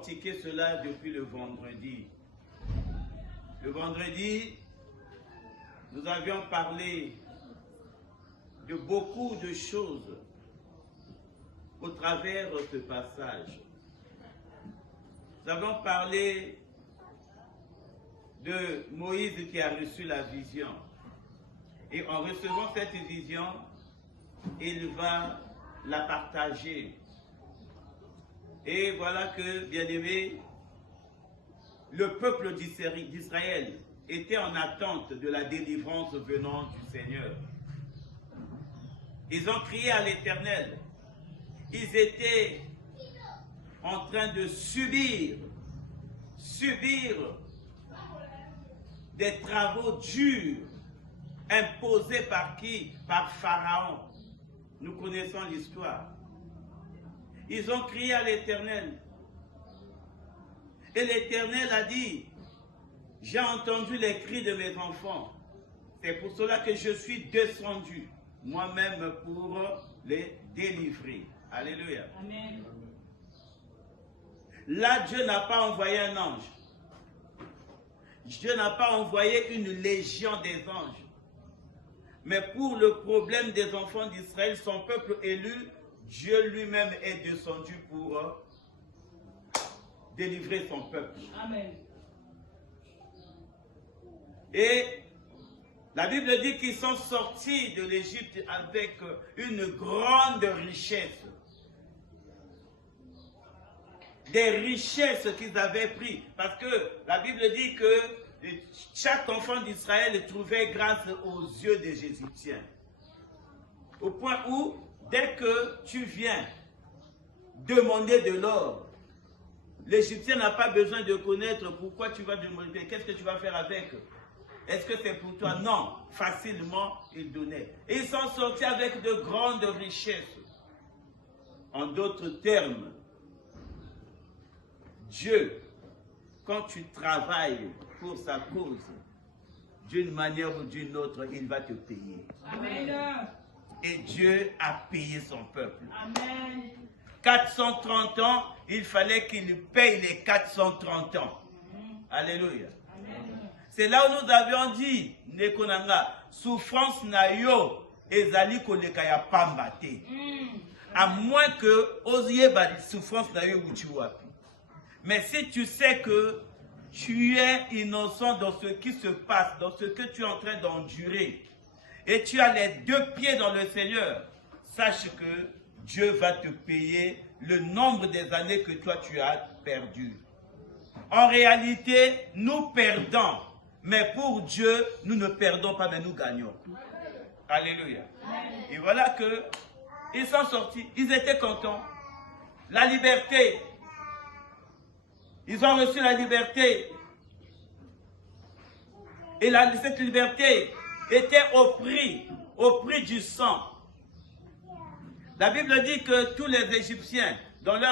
Pratiquer cela depuis le vendredi. Le vendredi, nous avions parlé de beaucoup de choses au travers de ce passage. Nous avons parlé de Moïse qui a reçu la vision. Et en recevant cette vision, il va la partager. Et voilà que, bien aimé, le peuple d'Israël était en attente de la délivrance venant du Seigneur. Ils ont crié à l'Éternel. Ils étaient en train de subir des travaux durs imposés par qui? Par Pharaon. Nous connaissons l'histoire. Ils ont crié à l'Éternel. Et l'Éternel a dit, j'ai entendu les cris de mes enfants. C'est pour cela que je suis descendu, moi-même, pour les délivrer. Alléluia. Amen. Là, Dieu n'a pas envoyé un ange. Dieu n'a pas envoyé une légion des anges. Mais pour le problème des enfants d'Israël, son peuple élu, Dieu lui-même est descendu pour délivrer son peuple. Amen. Et la Bible dit qu'ils sont sortis de l'Égypte avec une grande richesse. Des richesses qu'ils avaient pris. Parce que la Bible dit que chaque enfant d'Israël trouvait grâce aux yeux des Égyptiens. Au point où, dès que tu viens demander de l'or, l'Égyptien n'a pas besoin de connaître pourquoi tu vas demander, qu'est-ce que tu vas faire avec. Est-ce que c'est pour toi? Non, facilement il donnait. Et ils sont sortis avec de grandes richesses. En d'autres termes, Dieu, quand tu travailles pour sa cause, d'une manière ou d'une autre, il va te payer. Amen. Et Dieu a payé son peuple. Amen. 430 ans, il fallait qu'il paye les 430 ans. Alléluia. C'est là où nous avions dit, Nekonanga, souffrance na yo, ezali koleka ya pamba te. À moins que osie ba souffrance na yo uchiwapi. Mais si tu sais que tu es innocent dans ce qui se passe, dans ce que tu es en train d'endurer, et tu as les deux pieds dans le Seigneur, sache que Dieu va te payer le nombre des années que toi tu as perdu. En réalité, nous perdons, mais pour Dieu, nous ne perdons pas, mais nous gagnons. Alléluia. Et voilà que ils sont sortis, ils étaient contents. La liberté. Ils ont reçu la liberté. Et cette liberté était au prix du sang. La Bible dit que tous les Égyptiens, dans leur